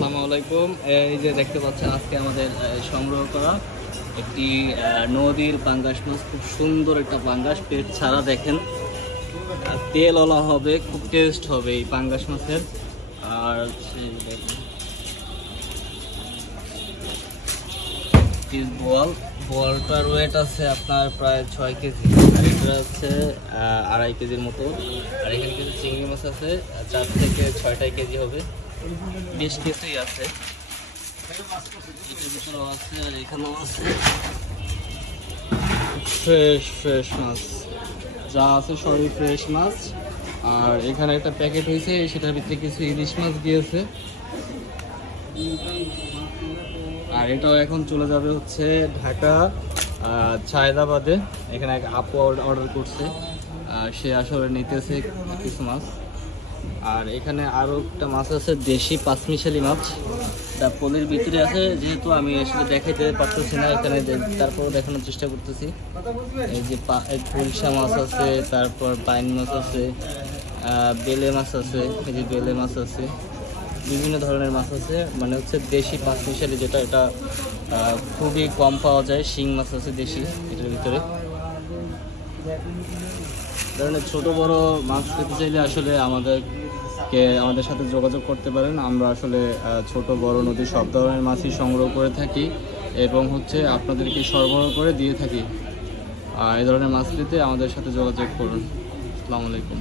আসসালামু আলাইকুম। এই যে দেখতে পাচ্ছেন আজকে আমাদের সংগ্রহ করা একটি নদীর পাঙ্গাস মাছ, খুব সুন্দর একটা পাঙ্গাস, পেট ছাড়া দেখেন, তেলওয়ালা হবে, খুব টেস্ট হবে এই পাঙ্গাস মাছের। আর বোয়ালটার ওয়েট আছে আপনার প্রায় 6 কেজি, আর এটা আছে 2.5 কেজির মতো। আর এখানে কিছু চিংড়ি মাছ আছে, 4 থেকে 6 কেজি হবে, বেশ কিছুই আছে। এটার ভিতরেও আছে, আর এখানেও আছে ফ্রেশ মাছ, যা আছে সবই ফ্রেশ মাছ। আর এখানে একটা প্যাকেট হয়েছে, সেটার ভিতরে কিছু ইলিশ মাছ দিয়েছে। আর এটাও এখন চলে যাবে হচ্ছে ঢাকা ছায়দাবাদে। এখানে এক আপু অর্ডার করছে, সে আসলে নিতেছে কিছু মাছ। আর এখানে আরও একটা মাছ আছে, দেশি পাঁচমিশালি মাছ, তা পলির ভিতরে আছে, যেহেতু আমি আসলে দেখাইতে পারতেছি না এখানে, তারপরও দেখানোর চেষ্টা করতেছি। এই যে পুলসা মাছ আছে, তারপর বাইন মাছ আছে, বেলে মাছ আছে, এই যে বেলে মাছ আছে, বিভিন্ন ধরনের মাছ আছে। মানে হচ্ছে দেশি পাঁচমিশালি, যেটা এটা খুবই কম পাওয়া যায়। শিং মাছ আছে দেশি এটার ভিতরে। ধরনের ছোট বড় মাছ খেতে চাইলে আসলে আমাদের সাথে যোগাযোগ করতে পারেন। আমরা আসলে ছোট বড় নদীর সব ধরনের মাছই সংগ্রহ করে থাকি এবং হচ্ছে আপনাদেরকে সরবরাহ করে দিয়ে থাকি। এই ধরনের মাছ পেতে আমাদের সাথে যোগাযোগ করুন। আসসালামু আলাইকুম।